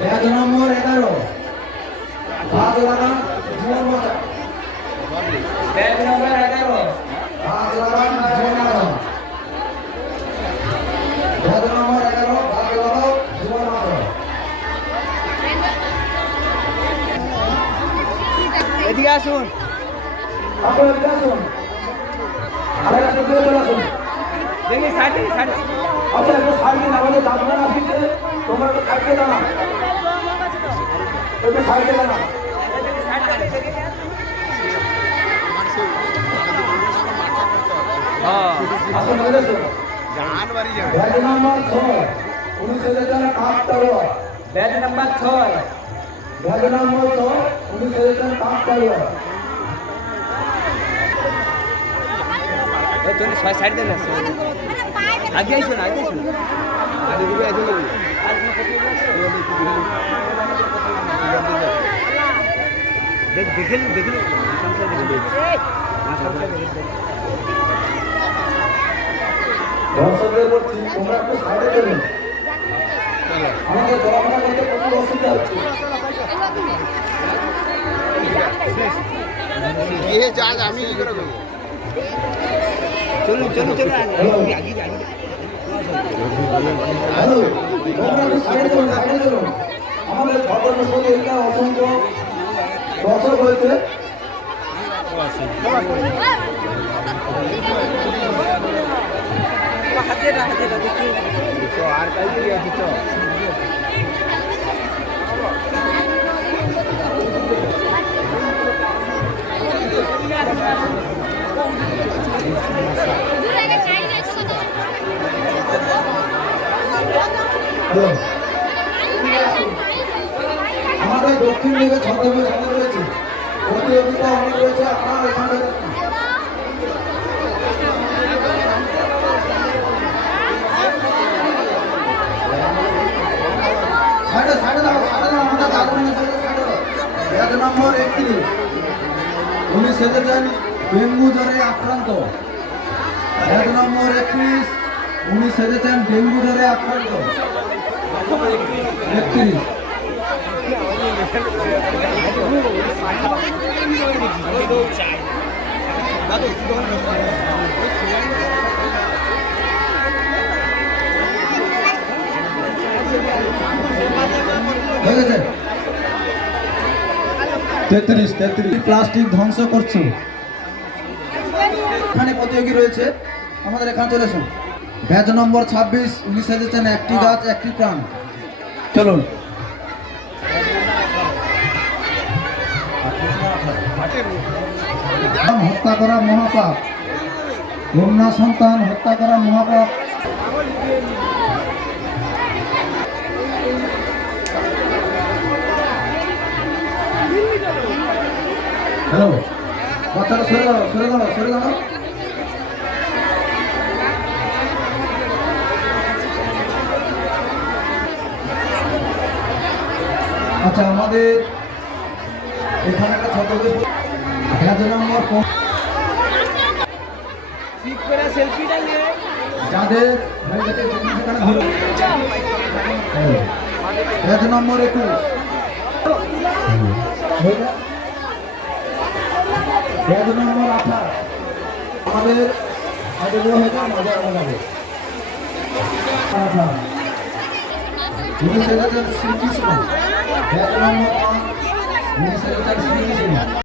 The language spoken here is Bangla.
ব্যাচ নম্বর এগারো। হাত লাগান জীবন বাঁচান ব্যাচ নম্বর এগারো। হাত লাগান জীবন বাঁচান ব্যাচ নম্বর এগারো। হাত লাগাও জীবন বাঁচাও এদিকে আসুন। আপনারা এদিকে আসুন। আরেকটা চলে চলে আসুন। দেখি সাইডে সাইডে। আচ্ছা একটু সাইড দিন আমাদের ডাক্তার আসছে তোমরা একটু সাইডে দাঁড়া একটু সাইডে দাঁড়া ব্যাচ নম্বর ছয়। উনি সেজেছেন কাপ তলোয়ার ব্যাচ নাম্বার ছয়। ব্যাচ নম্বর ছয় উনি সেজেছেন কাপ তলোয়ার তুমি ছয় সাইড দেন না আগে আইসুন আগে আইসুন আগে দিকে আইসুন আর কোনো প্রতিযোগিতা আছে? দেখ দেখে নিন দেখে নিন দোকানটা দেখে নিন মাথাটা দেখে নিন। দর্শকদের বলছি তোমরা একটু সাইডে দেবেন আমাদের চলাফেরা করতে প্রচুর অসুবিধা হচ্ছে চলুন চলুন চলুন হ্যালো। আগে আগে আগে হ্যালো তোমরা একটু সাইডে দেবেন সাইডে দেবেন আমাদের খবর সঙ্গে এটা অসংখ্য দর্শক হয়েছে হাতে হাতে আর কাই আমাদের দক্ষিণ দিকে ছত্রবেশ অনেক রয়েছে। প্রতিযোগিতা অনেক রয়েছে, আপনারা এখান থেকে সাইডে সাইডে দাও সাইডে দাও, আমাদের দাও। এক নম্বর একত্রিশ উনি সেজেছেন ডেঙ্গু জ্বরে আক্রান্ত। এক নম্বর একত্রিশ উনি সেজেছেন ডেঙ্গু জ্বরে আক্রান্ত। তেত্রিশ তেত্রিশ। প্লাস্টিক ধ্বংস করছে। এখানে প্রতিযোগী রয়েছে। আমাদের এখানে চলে আসুন। ব্যাচ নম্বর ছাব্বিশ উনি সেজেছেন একটি গাছ একটি প্রাণ। চলুন। হত্যা করা মহাপাপ। কন্যা সন্তান হত্যা করা মহাপাপ। হ্যালো। বাচ্চাটা সরে দাঁড়াও সরে দাঁড়াও সরে দাঁড়াও। আচ্ছা আমাদের এখানে একটা ছত্রবেশ ব্যাচ নম্বর যাদের হয়ে গেছে সেখানে নম্বর একুশ ব্যাচ নম্বর আঠাশ আমাদের আগে হয়ে যায় মজা হবে আঠাশ উনিশ হাজার শ্রীকৃষ্ণ ব্যাচ নম্বর পাঁচ উনিশ হাজার শ্রীকৃষ্ণ